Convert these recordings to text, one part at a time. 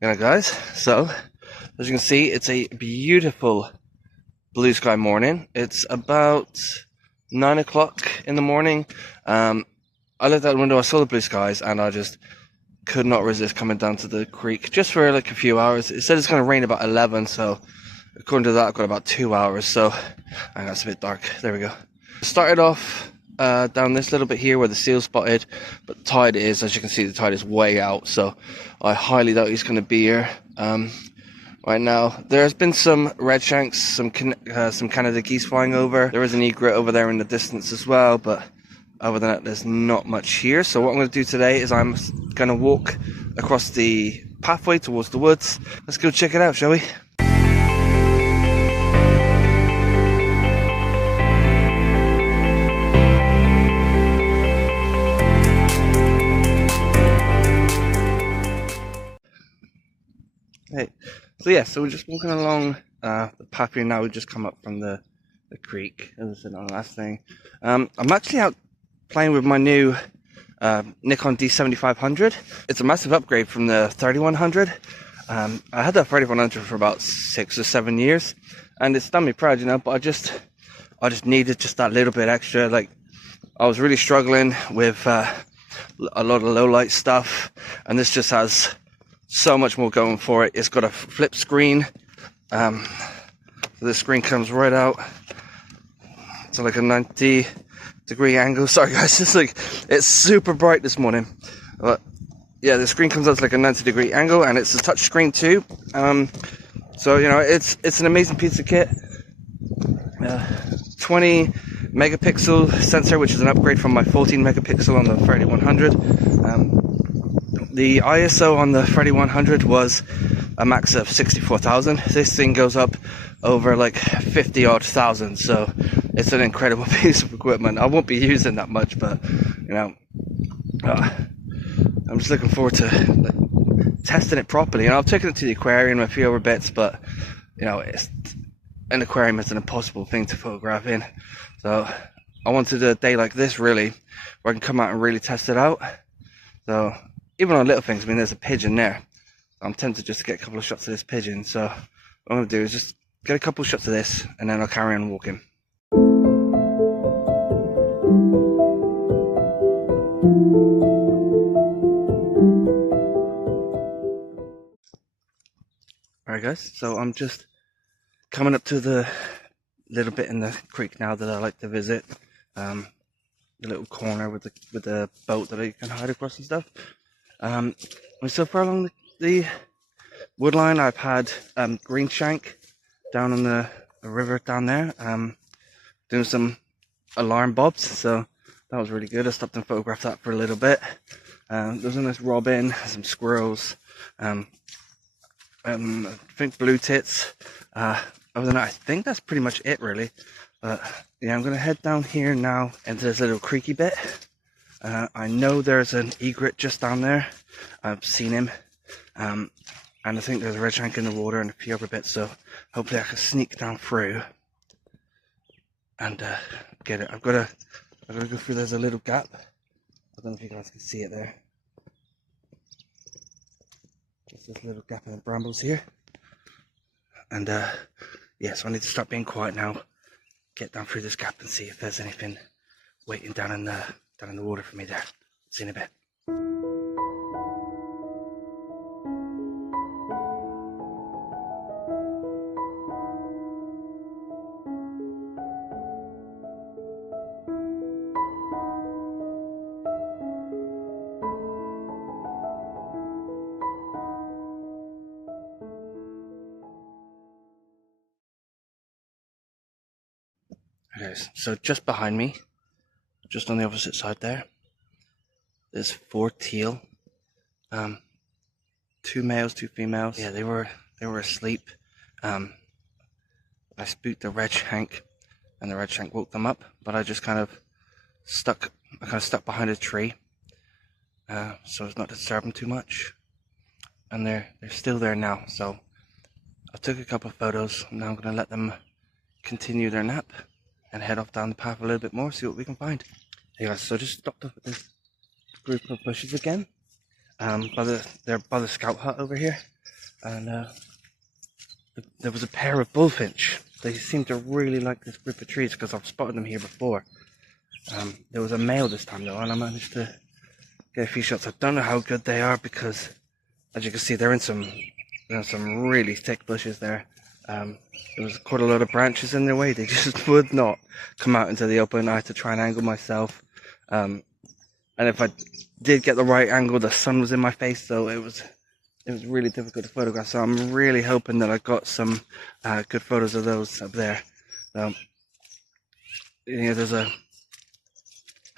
G'day guys, so as you can see it's a beautiful blue sky morning. It's about 9 o'clock in the morning. I looked out the window, I saw the blue skies and I just could not resist coming down to the creek just for like a few hours. It said it's going to rain about 11, so according to that I've got about 2 hours, so I know it's a bit dark. There we go. Started off down this little bit here where the seal spotted, but the tide is, as you can see, the tide is way out, so I highly doubt he's going to be here right now. There's been some red shanks, some Canada geese flying over. There is an egret over there in the distance as well, but other than that there's not much here. So what I'm going to do today is I'm going to walk across the pathway towards the woods. Let's go check it out, shall we? Hey, so yeah, so we're just walking along the path here now. We just come up from the creek, as I said on the last thing. I'm actually out playing with my new Nikon D7500. It's a massive upgrade from the 3100. I had that 3100 for about 6 or 7 years, and it's done me proud, you know. But I just needed just that little bit extra. Like, I was really struggling with a lot of low light stuff, and this just has so much more going for it. It's got a flip screen. So the screen comes right out to like a 90-degree angle. Sorry guys, it's super bright this morning. But yeah, the screen comes out to like a 90-degree angle, and it's a touch screen too. So you know, it's an amazing piece of kit. 20 megapixel sensor, which is an upgrade from my 14 megapixel on the 3100. The ISO on the 3100 was a max of 64,000. This thing goes up over like 50 odd thousand, so it's an incredible piece of equipment. I won't be using that much, but you know, I'm just looking forward to testing it properly. And I've taken it to the aquarium a few other bits, but you know, an aquarium is an impossible thing to photograph in. So I wanted a day like this, really, where I can come out and really test it out. So even on little things, I mean, there's a pigeon there. I'm tempted just to get a couple of shots of this pigeon. So what I'm going to do is just get a couple of shots of this, and then I'll carry on walking. Alright guys, so I'm just coming up to the little bit in the creek now that I like to visit. The little corner with the boat that I can hide across and stuff. So far along the wood line, I've had green shank down on the river down there, doing some alarm bobs, so that was really good. I stopped and photographed that for a little bit. There's a nice robin, some squirrels, I think blue tits. Other than that, I think that's pretty much it, really. But yeah, I'm going to head down here now into this little creaky bit. I know there's an egret just down there. I've seen him. And I think there's a red shank in the water and a few other bits, so hopefully I can sneak down through and get it. I've got to go through. There's a little gap. I don't know if you guys can see it there. Just this little gap in the brambles here. And yeah, so I need to start being quiet now. Get down through this gap and see if there's anything waiting down in the water for me there. See you in a bit. Okay, so just behind me, just on the opposite side there, there's 4 teal. 2 males, 2 females. Yeah, they were asleep. I spooked the red shank, and the red shank woke them up. But I just kind of stuck behind a tree, so as not to disturb them too much. And they're still there now. So I took a couple of photos. Now I'm going to let them continue their nap and head off down the path a little bit more, see what we can find. Hey guys, so I just stopped up at this group of bushes again. They're by the scout hut over here. and there was a pair of bullfinch. They seem to really like this group of trees because I've spotted them here before. There was a male this time though, and I managed to get a few shots. I don't know how good they are because, as you can see, they're in some really thick bushes there. There was quite a lot of branches in their way. They just would not come out into the open. I had to try and angle myself. And if I did get the right angle, the sun was in my face, so it was really difficult to photograph. So I'm really hoping that I got some good photos of those up there. There's a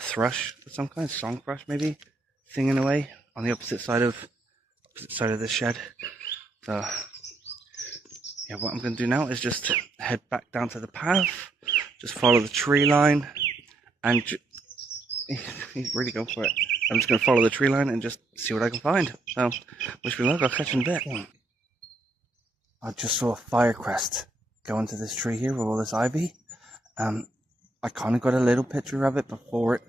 thrush of some kind, song thrush maybe, singing away on the opposite side of this shed. So yeah, what I'm going to do now is just head back down to the path, just follow the tree line, and he's really going for it. I'm just going to follow the tree line and just see what I can find. So, wish me luck, I'll catch you in a bit. I just saw a firecrest go into this tree here with all this ivy. I kind of got a little picture of it before it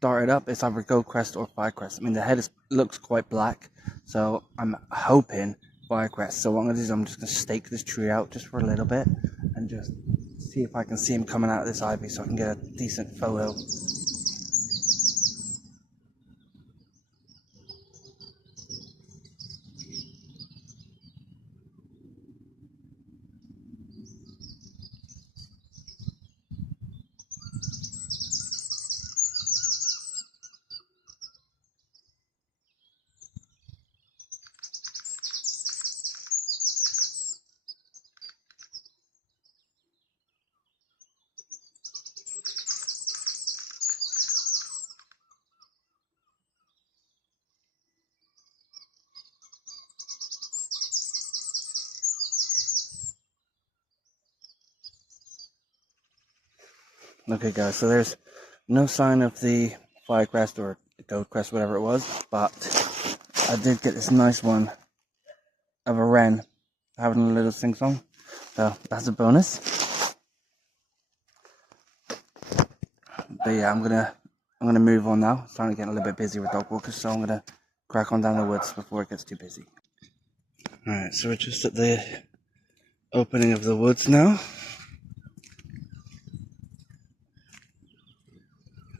darted up. It's either goldcrest or firecrest. I mean, the head looks quite black, so I'm hoping firecrest. So what I'm going to do is I'm just going to stake this tree out just for a little bit and just see if I can see him coming out of this ivy so I can get a decent photo. Okay guys, so there's no sign of the firecrest or goldcrest, whatever it was, but I did get this nice one of a wren having a little sing-song, so that's a bonus. But yeah, I'm gonna move on now. It's starting to get a little bit busy with dog walkers, so I'm gonna crack on down the woods before it gets too busy. Alright, so we're just at the opening of the woods now.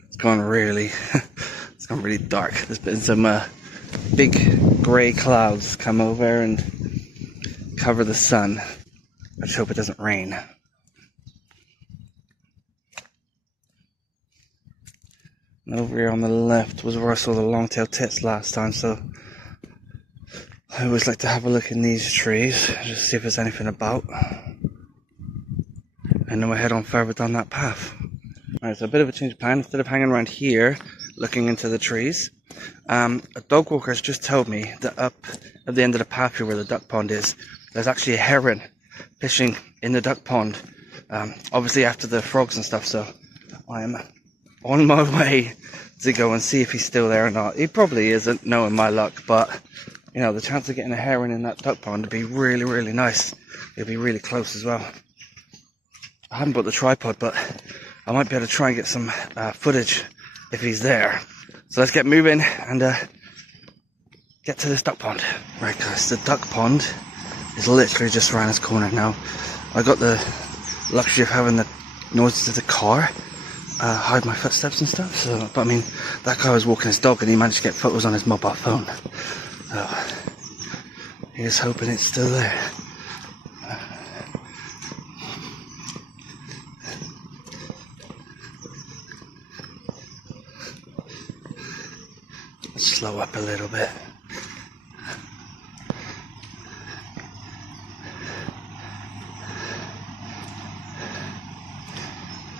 It's gone really dark. There's been some big grey clouds come over and cover the sun. I just hope it doesn't rain. And over here on the left was where I saw the long-tailed tits last time, so I always like to have a look in these trees, just see if there's anything about. And then we'll head on further down that path. Alright, so a bit of a change of plan. Instead of hanging around here, looking into the trees, a dog walker has just told me that up at the end of the path here where the duck pond is, there's actually a heron fishing in the duck pond. Obviously after the frogs and stuff, so I'm on my way to go and see if he's still there or not. He probably isn't, knowing my luck, but you know, the chance of getting a heron in that duck pond would be really, really nice. It'd be really close as well. I haven't bought the tripod, but I might be able to try and get some footage if he's there. So let's get moving and get to this duck pond. Right guys, the duck pond is literally just around this corner now. I got the luxury of having the noises of the car hide my footsteps and stuff. So, but I mean, that guy was walking his dog and he managed to get photos on his mobile phone. Here's hoping it's still there. Let's slow up a little bit.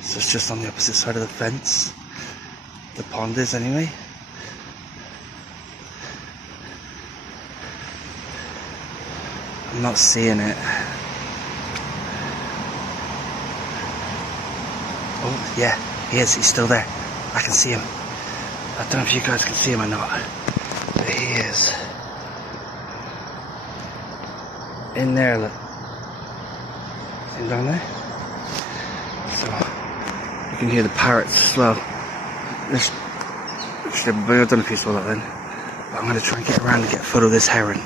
So it's just on the opposite side of the fence. The pond is anyway. I'm not seeing it. Oh yeah, he is, he's still there. I can see him. I don't know if you guys can see him or not, but he is. In there, look. See him down there? So, you can hear the parrots as well. I don't know if you saw that then, but I'm going to try and get around and get a photo of this heron.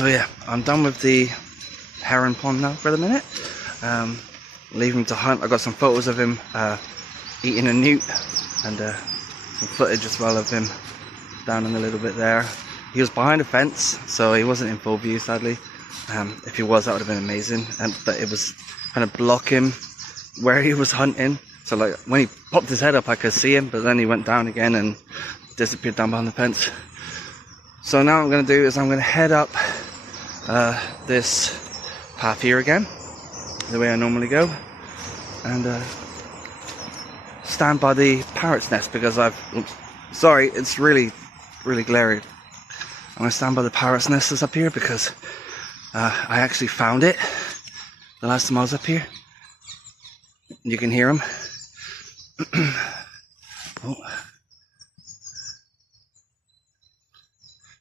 So yeah, I'm done with the heron pond now for the minute. Leave him to hunt. I got some photos of him eating a newt, and some footage as well of him down in a little bit there. He was behind a fence, so he wasn't in full view, sadly. If he was, that would have been amazing. But it was kind of blocking where he was hunting. So like when he popped his head up, I could see him, but then he went down again and disappeared down behind the fence. So now what I'm going to do is I'm going to head up this path here again, the way I normally go, and stand by the parrot's nest because sorry, it's really glary. I'm going to stand by the parrot's nest that's up here because I actually found it the last time I was up here. You can hear him. Oh.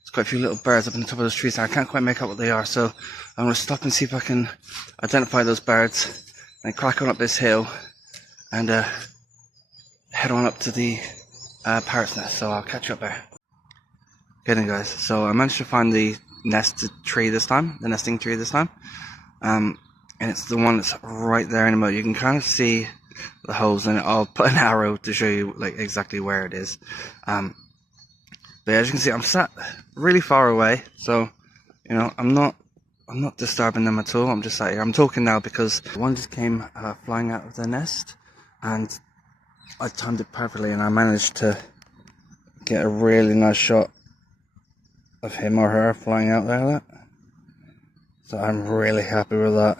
There's quite a few little birds up in the top of those trees, and I can't quite make out what they are, so I'm going to stop and see if I can identify those birds and crack on up this hill and head on up to the parrot's nest. So I'll catch you up there. Okay then guys, so I managed to find the nesting tree this time, and it's the one that's right there in the middle. You can kind of see the holes in it. I'll put an arrow to show you like exactly where it is. But as you can see, I'm sat really far away, so you know I'm not disturbing them at all. I'm just sat here. I'm talking now because one just came flying out of their nest, and I timed it perfectly, and I managed to get a really nice shot of him or her flying out there. Look. So I'm really happy with that.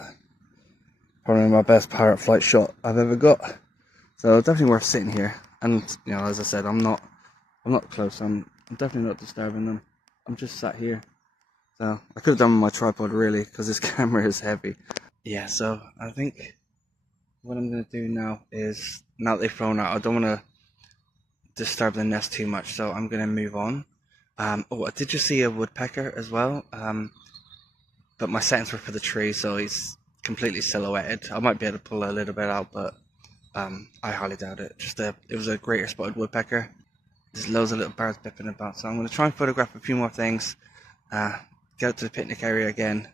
Probably my best parrot flight shot I've ever got. So definitely worth sitting here. And you know, as I said, I'm not close. I'm definitely not disturbing them. I'm just sat here. So I could have done with my tripod really, because this camera is heavy. Yeah, so I think what I'm going to do now is, now that they've flown out, I don't want to disturb the nest too much, so I'm going to move on. Oh, I did just see a woodpecker as well, but my settings were for the tree, so he's completely silhouetted. I might be able to pull a little bit out, but I highly doubt it. It was a greater spotted woodpecker. There's loads of little birds bipping about, so I'm going to try and photograph a few more things, get up to the picnic area again,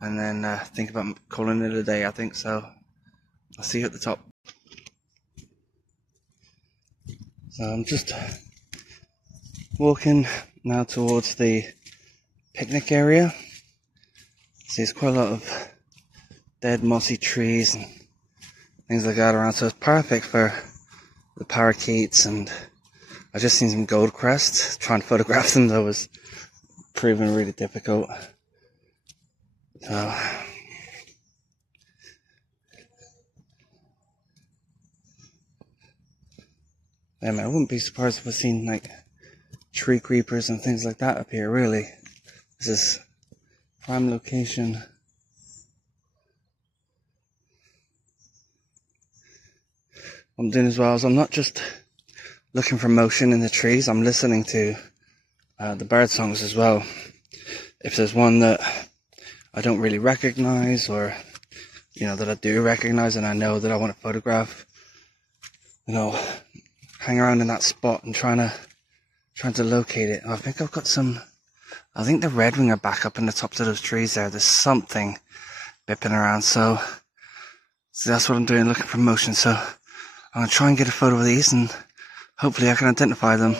and then think about calling it a day, I think. So I'll see you at the top. So I'm just walking now towards the picnic area. See, there's quite a lot of dead mossy trees and things like that around, so it's perfect for the parakeets. And I just seen some gold crests. Trying to photograph them though was proving really difficult. So yeah, man, I wouldn't be surprised if I seen like tree creepers and things like that up here. Really, this is prime location. What I'm doing as well is I'm not just looking for motion in the trees, I'm listening to the bird songs as well. If there's one that I don't really recognize, or you know that I do recognize and I know that I want to photograph, you know, hang around in that spot and trying to locate it. I think I've got some. I think the redwing are back up in the tops of those trees there. There's something bipping around, so that's what I'm doing, looking for motion. So I'm gonna try and get a photo of these, and hopefully I can identify them.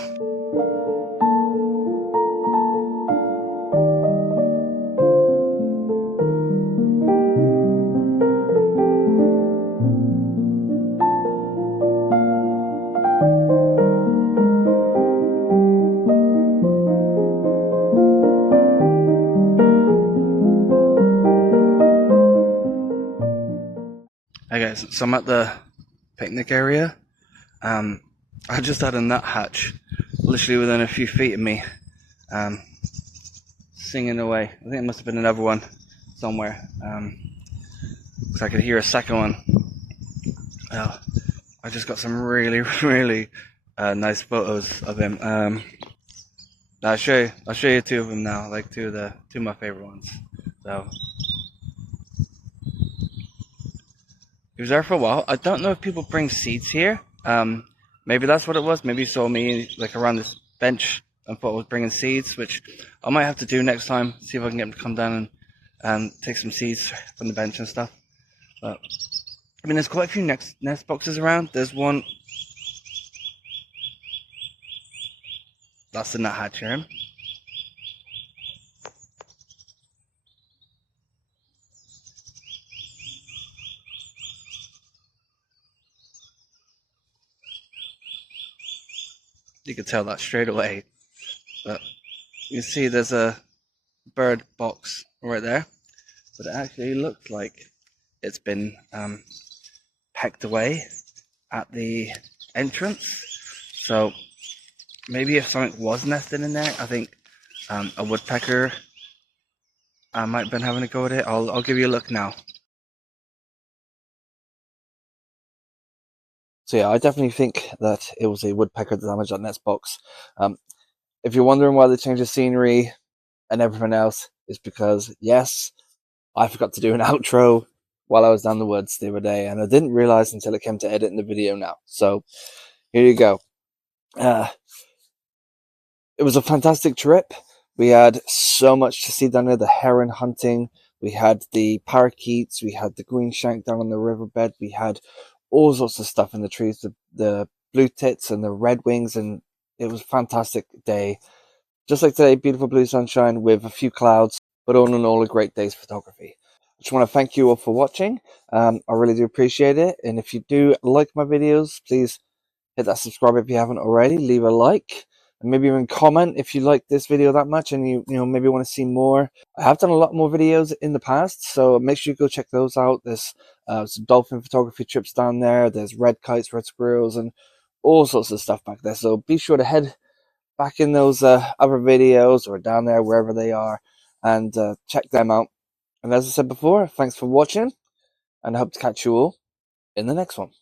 Hey guys, so I'm at the picnic area. I just had a nuthatch literally within a few feet of me, singing away. I think it must have been another one somewhere, because I could hear a second one. I just got some really nice photos of him. I'll show you two of them now, like two of my favorite ones. So he was there for a while. I don't know if people bring seeds here. Maybe that's what it was. Maybe he saw me like around this bench and thought I was bringing seeds, which I might have to do next time. See if I can get them to come down and take some seeds from the bench and stuff. But I mean, there's quite a few nest boxes around. There's one. That's the nuthatch here. You can tell that straight away. But you can see there's a bird box right there. But it actually looks like it's been pecked away at the entrance. So maybe if something was nested in there, I think a woodpecker might have been having a go at it. I'll give you a look now. So yeah, I definitely think that it was a woodpecker that damaged that nest box. If you're wondering why they changed the scenery and everything else, it's because, yes, I forgot to do an outro while I was down the woods the other day, and I didn't realize until it came to editing the video now. So here you go. It was a fantastic trip. We had so much to see down there. The heron hunting. We had the parakeets. We had the green shank down on the riverbed. We had all sorts of stuff in the trees. The blue tits and the red wings, and it was a fantastic day. Just like today, beautiful blue sunshine with a few clouds, but all in all, a great day's photography. I just want to thank you all for watching. I really do appreciate it. And if you do like my videos, please hit that subscribe if you haven't already. Leave a like. And maybe even comment if you like this video that much and you maybe want to see more. I have done a lot more videos in the past, so make sure you go check those out. There's some dolphin photography trips down there. There's red kites, red squirrels, and all sorts of stuff back there. So be sure to head back in those other videos or down there, wherever they are, and check them out. And as I said before, thanks for watching, and I hope to catch you all in the next one.